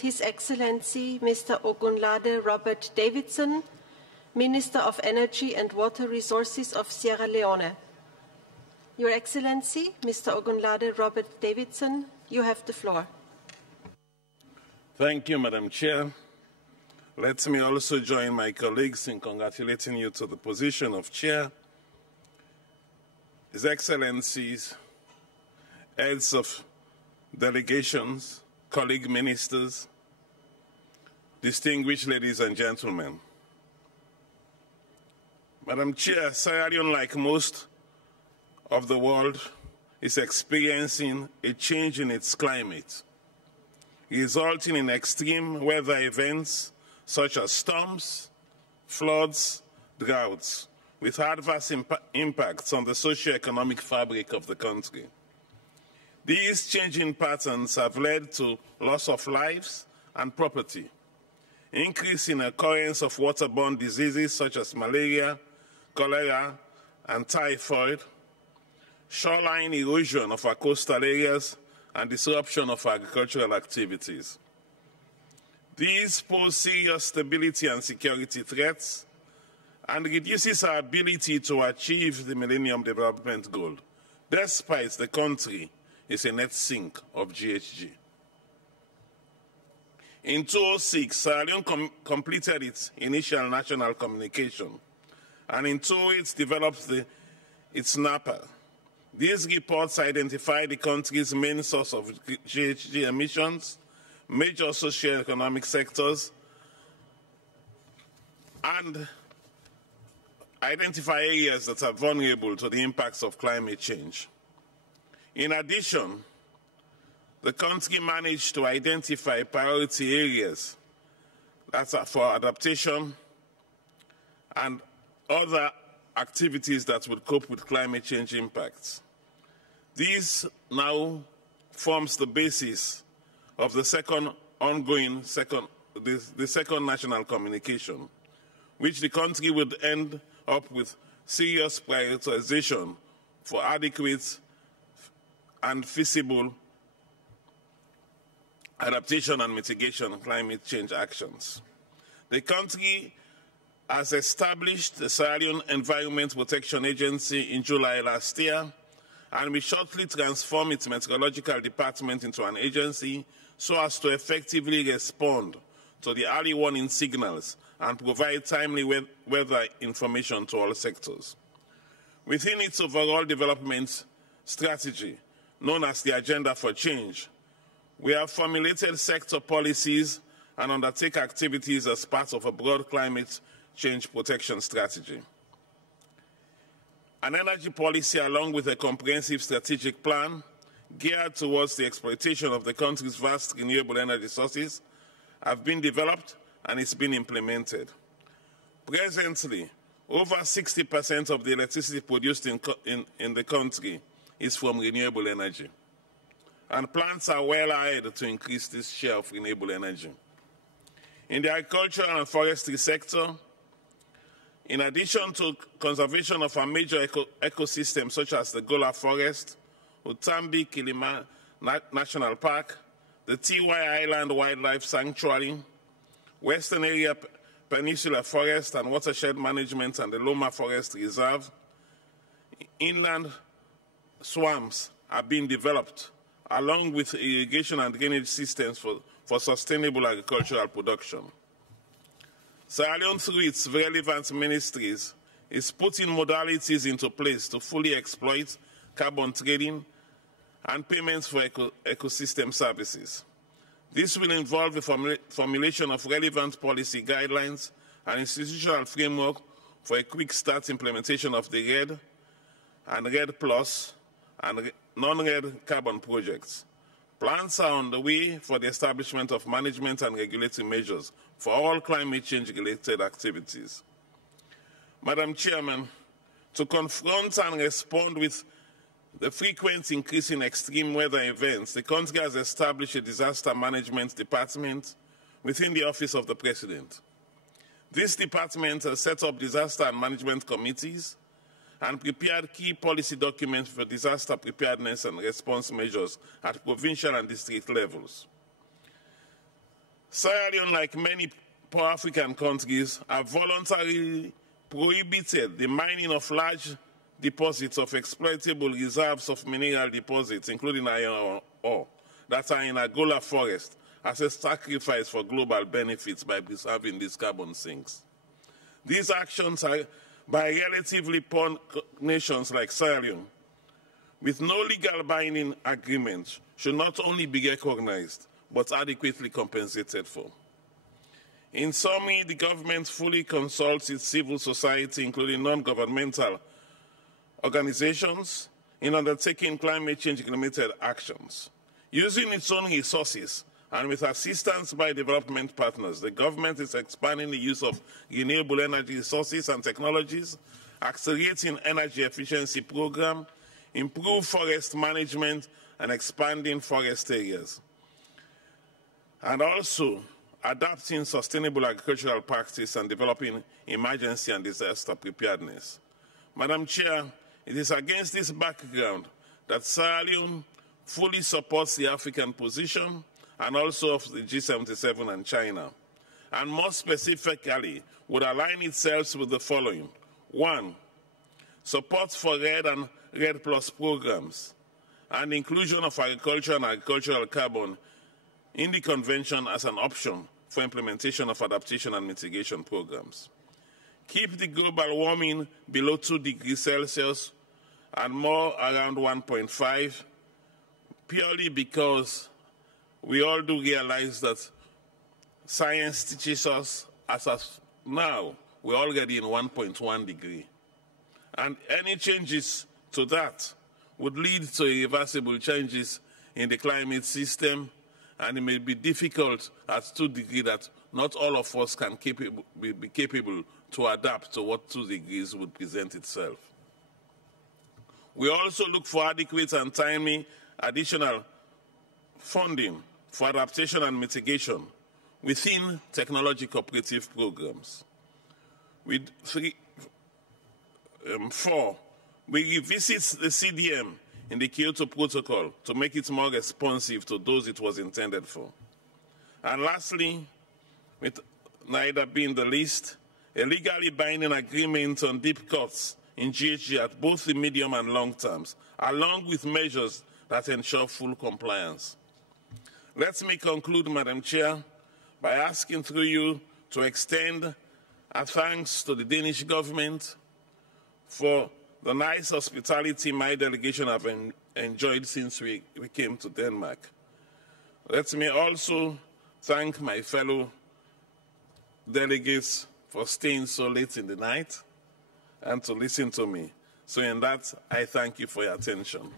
His Excellency Mr. Ogunlade Robert Davidson, Minister of Energy and Water Resources of Sierra Leone. Your Excellency, Mr. Ogunlade Robert Davidson, you have the floor. Thank you, Madam Chair. Let me also join my colleagues in congratulating you to the position of Chair. His Excellencies, heads of delegations, colleague ministers, distinguished ladies and gentlemen. Madam Chair, Sierra Leone, like most of the world, is experiencing a change in its climate, resulting in extreme weather events such as storms, floods, droughts, with adverse impacts on the socio-economic fabric of the country. These changing patterns have led to loss of lives and property, increase in occurrence of waterborne diseases such as malaria, cholera, and typhoid, shoreline erosion of our coastal areas, and disruption of agricultural activities. These pose serious stability and security threats and reduces our ability to achieve the Millennium Development Goal, despite the country is a net sink of GHG. In 2006, Sierra Leone completed its initial national communication, and in 2008 developed its NAPA. These reports identify the country's main source of GHG emissions, major socio-economic sectors, and identify areas that are vulnerable to the impacts of climate change. In addition, the country managed to identify priority areas that are for adaptation and other activities that will cope with climate change impacts. This now forms the basis of the second national communication, which the country would end up with serious prioritization for adequate and feasible adaptation and mitigation of climate change actions. The country has established the Sierra Leone Environment Protection Agency in July last year, and will shortly transform its meteorological department into an agency so as to effectively respond to the early warning signals and provide timely weather information to all sectors. Within its overall development strategy, known as the Agenda for Change, we have formulated sector policies and undertake activities as part of a broad climate change protection strategy. An energy policy along with a comprehensive strategic plan geared towards the exploitation of the country's vast renewable energy sources have been developed and is being implemented. Presently, over 60% of the electricity produced in the country is from renewable energy, and plans are well ahead to increase this share of renewable energy. In the agricultural and forestry sector, in addition to conservation of our major ecosystems such as the Gola Forest, Utambi Kilima National Park, the Tiwai Island Wildlife Sanctuary, Western Area Peninsula Forest and Watershed Management and the Loma Forest Reserve, inland swamps are being developed, along with irrigation and drainage systems for sustainable agricultural production. Sierra Leone, through its relevant ministries, is putting modalities into place to fully exploit carbon trading and payments for ecosystem services. This will involve the formulation of relevant policy guidelines and institutional framework for a quick start implementation of the RED and RED Plus and non-RED carbon projects. Plans are on the way for the establishment of management and regulatory measures for all climate change-related activities. Madam Chairman, to confront and respond with the frequent increase in extreme weather events, the country has established a disaster management department within the Office of the President. This department has set up disaster and management committees and prepared key policy documents for disaster preparedness and response measures at provincial and district levels. Sierra Leone, like many poor African countries, have voluntarily prohibited the mining of large deposits of exploitable reserves of mineral deposits, including iron ore, that are in Angola forest, as a sacrifice for global benefits by preserving these carbon sinks. These actions are by relatively poor nations like Sierra Leone, with no legal binding agreement, should not only be recognized, but adequately compensated for. In summary, the government fully consults its civil society, including non-governmental organizations, in undertaking climate change-related actions. Using its own resources and with assistance by development partners, the government is expanding the use of renewable energy resources and technologies, accelerating energy efficiency programs, improve forest management, and expanding forest areas, and also adapting sustainable agricultural practice and developing emergency and disaster preparedness. Madam Chair, it is against this background that Sierra Leone fully supports the African position and also of the G77 and China, and more specifically would align itself with the following. 1, support for RED and RED Plus programs, and inclusion of agriculture and agricultural carbon in the convention as an option for implementation of adaptation and mitigation programs. Keep the global warming below 2 degrees Celsius and more around 1.5, purely because we all do realize that science teaches us, as of now, we're already in 1.1 degree. And any changes to that would lead to irreversible changes in the climate system, and it may be difficult at 2 degrees that not all of us can be capable to adapt to what 2 degrees would present itself. We also look for adequate and timely additional funding for adaptation and mitigation within technology cooperative programs. With 4, we revisit the CDM in the Kyoto Protocol to make it more responsive to those it was intended for. And lastly, with neither being the least, a legally binding agreement on deep cuts in GHG at both the medium and long terms, along with measures that ensure full compliance. Let me conclude, Madam Chair, by asking through you to extend our thanks to the Danish government for the nice hospitality my delegation have enjoyed since we came to Denmark. Let me also thank my fellow delegates for staying so late in the night and to listen to me. So in that, I thank you for your attention.